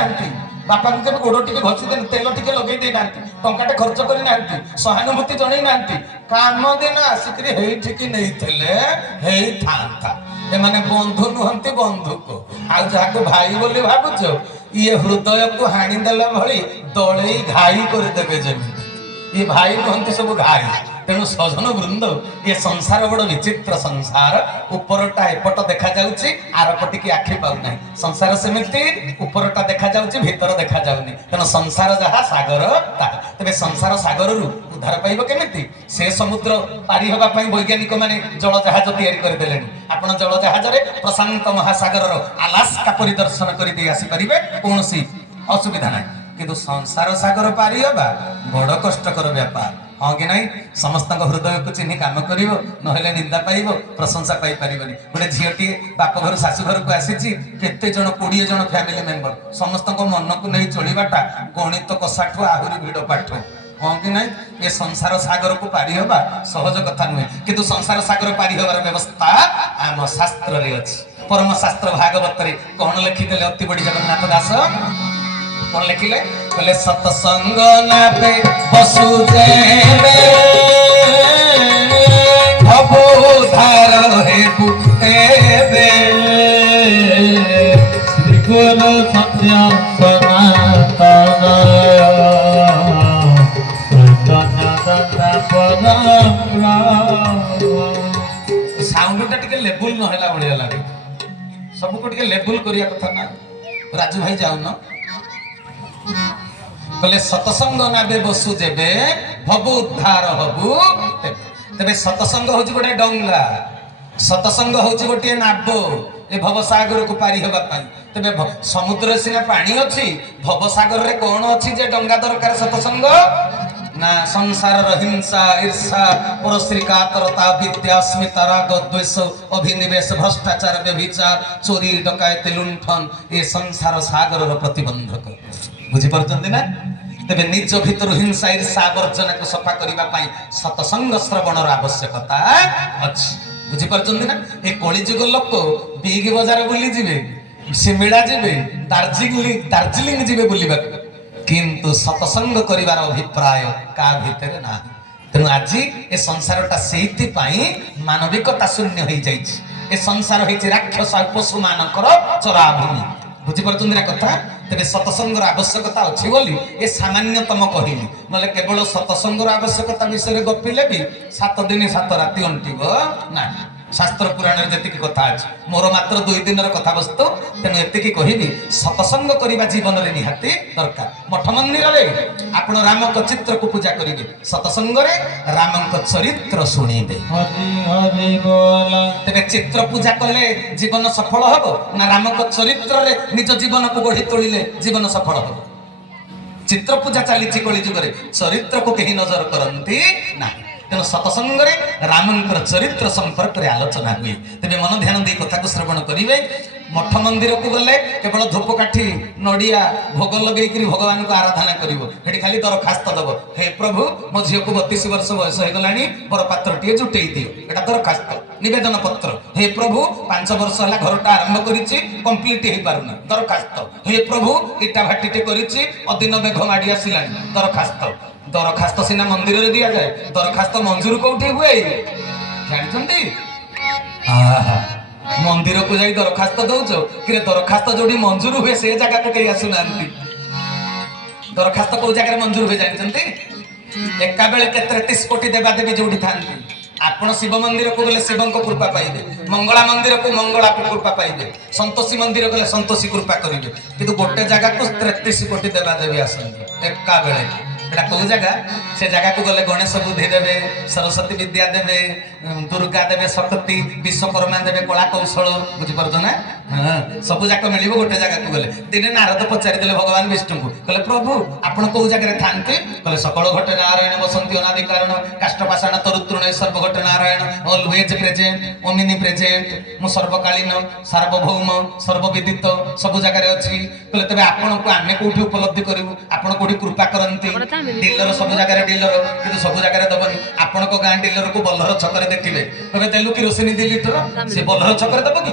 ନାହାନ୍ତି, ବାପାଙ୍କୁ କେବେ ଗୋଡ଼ ଟିକେ ଘଷି ଦେଲେ ତେଲ ଟିକେ ଲଗେଇ ଦେଇନାହାନ୍ତି, ଟଙ୍କାଟେ ଖର୍ଚ୍ଚ କରିନାହାନ୍ତି, ସହାନୁଭୂତି ଜଣେଇ ନାହାନ୍ତି। କାମ ଦିନ ଆସିକିରି ହେଇଠିକି ନେଇଥିଲେ ହେଇଥାନ୍ତା। ଏମାନେ ବନ୍ଧୁ ନୁହନ୍ତି, ବନ୍ଧୁକ। ଆଉ ଯାହାକୁ ଭାଇ ବୋଲି ଭାବୁଛ ଇଏ ହୃଦୟକୁ ହାଣିଦେଲା ଭଳି ଦଳେଇ ଘାଇ କରିଦେବେ ଯେମିତି। ଇଏ ଭାଇ ନୁହନ୍ତି, ସବୁ ଘାଇ। ତେଣୁ ସଜନ ବୃନ୍ଦ, ଏ ସଂସାର ବଡ଼ ବିଚିତ୍ର ସଂସାର। ଉପରଟା ଏପଟ ଦେଖାଯାଉଛି, ଆରପଟିକି ଆଖି ପାଉନାହିଁ। ସଂସାର ସେମିତି, ଉପରଟା ଦେଖାଯାଉଛି, ଭିତର ଦେଖାଯାଉନି। ତେଣୁ ସଂସାର ଯାହା, ସାଗର ତାହା। ତେବେ ସଂସାର ସାଗରରୁ ଉଦ୍ଧାର ପାଇବ କେମିତି? ସେ ସମୁଦ୍ର ପାରି ହେବା ପାଇଁ ବୈଜ୍ଞାନିକ ମାନେ ଜଳ ଜାହାଜ ତିଆରି କରିଦେଲେଣି। ଆପଣ ଜଳ ଜାହାଜରେ ପ୍ରଶାନ୍ତ ମହାସାଗରର ଆଲାସ୍କା ପରିଦର୍ଶନ କରିଦେଇ ଆସିପାରିବେ, କୌଣସି ଅସୁବିଧା ନାହିଁ। କିନ୍ତୁ ସଂସାର ସାଗର ପାରି ହେବା ବଡ଼ କଷ୍ଟକର ବ୍ୟାପାର, ହଁ କି ନାହିଁ? ସମସ୍ତଙ୍କ ହୃଦୟକୁ ଚିହ୍ନି କାମ କରିବ, ନହେଲେ ନିନ୍ଦା ପାଇବ, ପ୍ରଶଂସା ପାଇପାରିବନି। ଗୋଟେ ଝିଅଟିଏ ବାପ ଘରୁ ଶାଶୁ ଘରକୁ ଆସିଛି, କେତେ ଜଣ 20 ଜଣ ଫ୍ୟାମିଲି ମେମ୍ବର, ସମସ୍ତଙ୍କ ମନକୁ ନେଇ ଚଳିବାଟା ଗଣିତ କଷାଠୁ ଆହୁରି ଭିଡ଼ ପାଠ, ହଁ କି ନାହିଁ? ଏ ସଂସାର ସାଗରକୁ ପାରି ହେବା ସହଜ କଥା ନୁହେଁ। କିନ୍ତୁ ସଂସାର ସାଗର ପାରି ହେବାର ବ୍ୟବସ୍ଥା ଆମ ଶାସ୍ତ୍ରରେ ଅଛି। ପରମ ଶାସ୍ତ୍ର ଭାଗବତରେ କଣ ଲେଖିଦେଲେ ଅତି ବଡ଼ି ଜଗନ୍ନାଥ ଦାସ? कौन लिखिले? कहले सत्संग नापे वसुदेवे भवोद्धार हेतु तेवे श्री गुरु सत्य सनातन साउंड टा टिके लेवल न होला बढिया लागे, सब को टिके लेवल करिया कथा ना। राजू भाई जाउन कहले सतसंग नाबे बसु जेबे भव उद्धार हबु। तेबे सतसंग होची गोटे डंगा, सतसंग होची गोटे नाव, ए भवसागर को पारी हेबा पाई। तेबे समुद्र सिना पानी अछि, भवसागर रे कोन अछि जे डंगा दरकार सतसंग ना? संसार हिंसा, ईर्षा, परश्री कातरता, विद्या, अस्मिता, राग, द्वेष, अभिनिवेश, भ्रष्टाचार, व्यभिचार, चोरी, डकायती, लुंठन ये संसार सागर प्रतिबंधक। बुझी पारुचंती ना? तेबे निज भितर हिंसा, ईर्षा, वर्जना को सफा करबा पई सतसंग श्रवणर आवश्यकता अछि। बुझी पारुचंती ना? ए कलिजुग लोक बिग बाजार बुली जिवे, सिमिला जिवे, दार्जिलिंग जिवे बुलिबा, किंतु सतसंग करिवार अभिप्राय का भितर ना। तेणु आज ए संसारटा सेति पाई मानविकता शून्य हो जाइछि। ए संसार होइछि राक्षस और पशु मानकर चराभूमि। बुझी पारुछन रे कथा? तेबे सतसंगर आवश्यकता अछि बोली ए सामान्यतम कहिली, नले केवल सतसंगर आवश्यकता विषय गपिले भी 7 दिन 7 राति अंटिब ना। शास्त्र पुराण जतिक कथा अछि, मोर मात्र 2 दिन कथा वस्तु। तेणु एतिकी कहिबी, सतसंग करिबा जीवन रे निहाती दरकार। मठ मंदिर रे आपण राम को चित्र को पूजा करिवे, सतसंग रे राम को चरित्र सुनिबे। हरि हरि बोल। तेबे चित्र पूजा कले जीवन सफल हबो ना राम को चरित्र रे निज जीवन को गढ़ी तोलिले जीवन सफल हबो? चित्र पूजा चली कलिजुग रे, चरित्र को कहीं नजर करती ना। तेणु सतसंग रे रामंकर चरित्र संपर्क रे आलोचना हुए। तेबे मन ध्यान दे कथा को श्रवण करिवे। मठ मंदिर को गले केवल धूपकाठी नड़िया भोग लगे भगवान को आराधना करिवो, हेठी खाली दरखास्त दब, हे प्रभु मो झील को 32 वर्ष बयस हो गलानी, बर पात्रटीए जुटेई दियो, एटा दरखास्त निवेदन पत्र। हे प्रभु 5 वर्ष है घरटा आरंभ करिछि, कंप्लीट हो पारुना, दरखास्त। हे प्रभु इटा भाटीटे करिछि, अदिन मेघ माडी आसिलानी, दरखास्त। दरखास्त सीना मंदिर रे दिया जाए, दरखास्त मंजूर कोठी हुए जानछंती? आहा, मंदिर को जाई दरखास्त दउछ कि दरखास्त जोडी मंजूर हुए से जगह को कई आसुनांती। दरखास्त को जगह मंजूर हुए जानछंती? एका बेले के 33 कोटी देवा देवी जोडी थांती। आपण शिव मंदिर को गले शिव को कृपा पाइबे, मंगला मंदिर को मंगला को कृपा पाइबे, संतोषी मंदिर गले संतोषी कृपा करिवे। किंतु गोटे जगह को 33 कोटी देवा देवी आसंती एका बेले। एटा को जगह? से जगह को गले गणेश बुद्धि देवे, सरस्वती विद्या देवे, दुर्गा देवे, शक्ति, विश्वकर्मा देवे, कला कौशल। बुझी पारछ ना? हां, सब जाक मिलिबो गोटे जगह को गले। दिने नारद पचारि देले भगवान विष्णु को, कहले प्रभु आपण को जगह रे थांते? कहले सकल घटे नारायण बसंती अनादि कारण, काष्ठ पाषाण तरुतृण सर्व घटे Narayan, always present, Omni present, मु सर्वकालीन, सार्वभौम, सर्वविदित, सब जगह रे अछि। कहले तबे आपण को आमे कोठी उपलब्धि करिवु? आपण कोठी कृपा करंती? डीलर सब जगह डीलर, किंतु सब जगह दबनी। आपण को गां डीलर को बल्लर छक रे देखिबे, कहबे तेलु किरोसिन 2 लिटर, से बल्लर छक रे दब कि?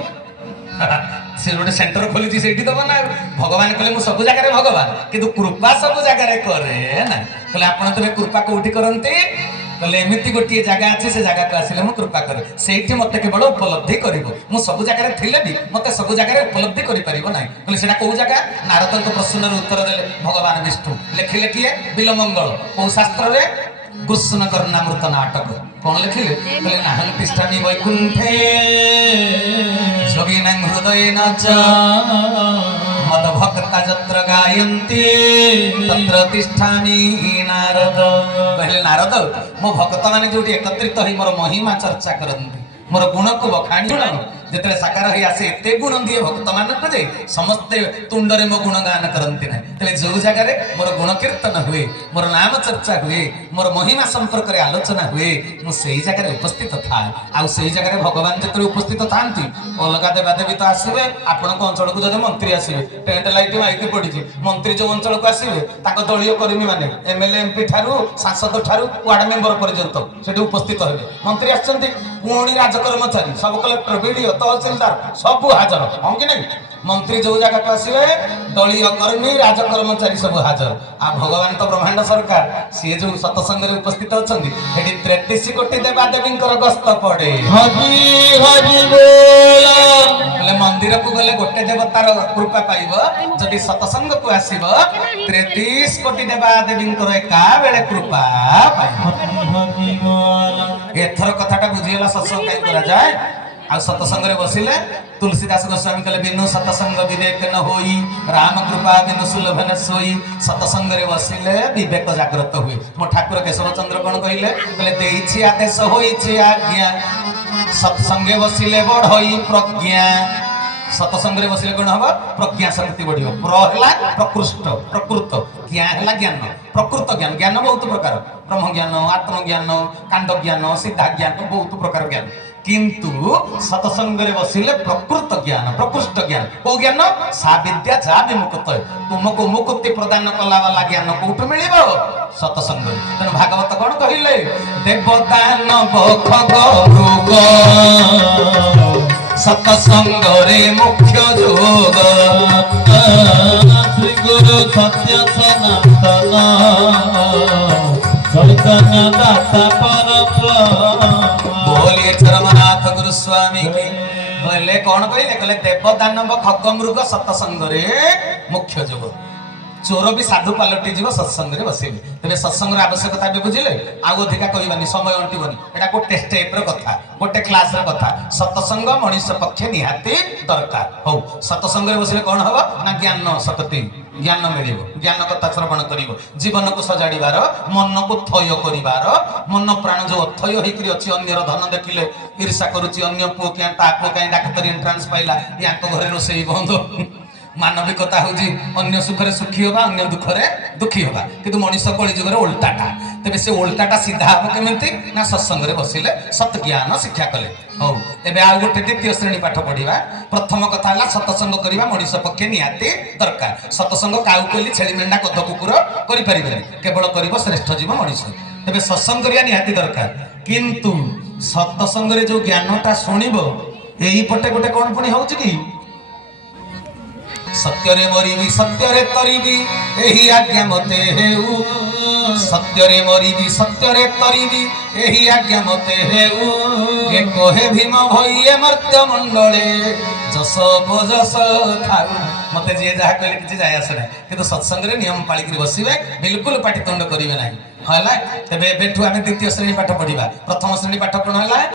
से गोटे सेंटर खोली से दब ना भगवान कहले मु सब जगह भगवान किंतु कृपा सब जगह करे ना कहले आप तुम्हें कृपा कौटी करते कहले एमती गोटे जगह अच्छे से जगह को आसिले मु कृपा करे से मत केवल उपलब्धि कर सब जगह थिले भी मत सब जगह उपलब्धि कर ना कहले से कौ जगह नारद प्रश्न उत्तर देले भगवान विष्णु लिखिले किए बिलमंगल कौ शास्त्र में कृष्ण कर्णामृत नाटक कौन लिखिले कहले नाहं तिष्ठामि वैकुंठे योगिनां हृदयेन च मद भक्ता जत्र गायन्ति तत्र तिष्ठामि नारद कहले नारद मो भक्त माने जोटी एकत्रित होई मोर महिमा चर्चा करन्ति मोर गुण को बखाणी जिते साकार हो आसे एते गुण दिए भक्त मानक जे समस्ते तुंडरे मो गुणगान करती ना तेरे जो जगह मोर गुण कीर्तन हुए मोर नाम चर्चा हुए मोर महिमा संपर्क में आलोचना हुए मुझे जगह उपस्थित था आई जगह भगवान जो उपस्थित था अलग देवादेवी तो आसवे आपण अंचल को जब मंत्री आसवे टेंट लाइट माइक पड़ी मंत्री जो अंचल को आसवे दलीय कर्मी मैंने एमएलए एमपी ठारू सांसद ठारू वार्ड मेंबर पर्यंत से उपस्थित हे मंत्री आसछन्ति पुणी राजकर्मचारी सब कलेक्टर बीडीओ तहसीलदार सब हाजर हम कि नहीं मंत्री जो जगह को आसवे दलीय कर्मी राजकर्मचारी सब हाजर आ भगवान तो ब्रह्मांड सरकार सी जो सत्संग उपस्थित अच्छा 33 कोटी देवादेवी गस्त पड़े मंदिर को गले गोटे देवतार कृपा पाइब जदि सत्संग को आसब 33 कोटी देवादेवी एका बेले कृपा पाइब एथर कथाटा बुझीगला सत्संग कहीं करा जाए आ सत्संग रे बसिले तुलसीदास गोस्वामी कहले बिनु सत्संग विवेक न होई राम कृपा बिनु सुलभ न सोई सत्संग रे बसिले विवेक जागृत हुए मो ठाकुर केशव चंद्र कोन कहले देइछि आदेश होइछि आज्ञा सत्संगे बसिले बढ़ई प्रज्ञा सत्संग रे बसिले कोन हबो प्रज्ञा शक्ति बढ़ियो प्रहला प्रकृष्ट प्रकृत ज्ञान हला ज्ञान प्रकृत ज्ञान ज्ञान बहुत प्रकार ब्रह्म ज्ञान आत्मज्ञान कांड ज्ञान सिद्धा ज्ञान बहुत प्रकार ज्ञान किंतु सत्संग रे बसिले प्रकृत ज्ञान प्रकृष्ट ज्ञान को ज्ञान सा विद्या जा विमुक्त तुमको मुक्ति प्रदान कला वाला ज्ञान कोठ मिलिबो सत्संग तेन भागवत कोन कहिले देवदान खग रोग सत्संग रे मुख्य जोग श्री गुरु सत्य सनातन चैतन्य दाता बोलिए चरमनाथ गुरु स्वामी की बोले कौन कहले कहले देवदानव खग मृग सत्संग रे मुख्य जोग चोर भी साधु पलटि जीव सत्संग रे बसिले तेरे सत्संग आवश्यकता भी बुझिले आउ अधिका कहबानी समय अंटिबनी एटा गोटे स्टेप रो कथा गोटे क्लास रो कथा सत्संग मनुष्य पक्षे निहाती दरकार हो सत्संग रे बसिले कौन हबो ना ज्ञान शक्ति ज्ञान मिलिबो ज्ञान कथा श्रवण करिवो जीवन को सजाड़ीबार मन को थय करिबार मन प्राण जो अथय होइकरी अछि अन्यर धन देखिले ईर्षा करूची अन्य पुओ क्या ता पुओ काई डाक्टरी एंट्रांस पाइला याको घरे रोसई बंद मानविकता हूँ अन्य सुखरे सुखी होगा अन्य दुखरे दुखी होगा किंतु मनुष्य कली जुगर उल्टाटा तेरे से उल्टाटा सीधा हम केमिति ना सत्संग रे बसिले सत ज्ञान शिक्षा कले हौ एबे आ गोटे द्वितीय श्रेणी पाठ पढ़िबा प्रथम कथा हला सत्संग करिबा मनुष्य पक्षे निहाती दरकार सत्संग काउ कोली छेली मेंढा कद कुकुर करि परिबेनी केवल करिबो श्रेष्ठ जीव मनुष्य तेबे सत्संग करिया निहाती दरकार किंतु सत्संग रे जो ज्ञानटा सुनिबो एही पटे गोटे कोन पुनी होउची कि सत्य रे मरिबी सत्य रे तरिबी एही आज्ञा मते हेउ सत्य रे मरिबी सत्य रे तरिबी एही आज्ञा मते हेउ के कोहे भीम भइए मर्त्य मंडले जस बोजस थाउ मते जे जहा कहले किछि जाय आसे ना किंतु सत्संग रे नियम पाळी करी बसिबे बिल्कुल पाटितुंड करिवे नाही हला तबे बेठु आमे द्वितीय श्रेणी पाठ पढिबा प्रथम श्रेणी पाठ कोन हला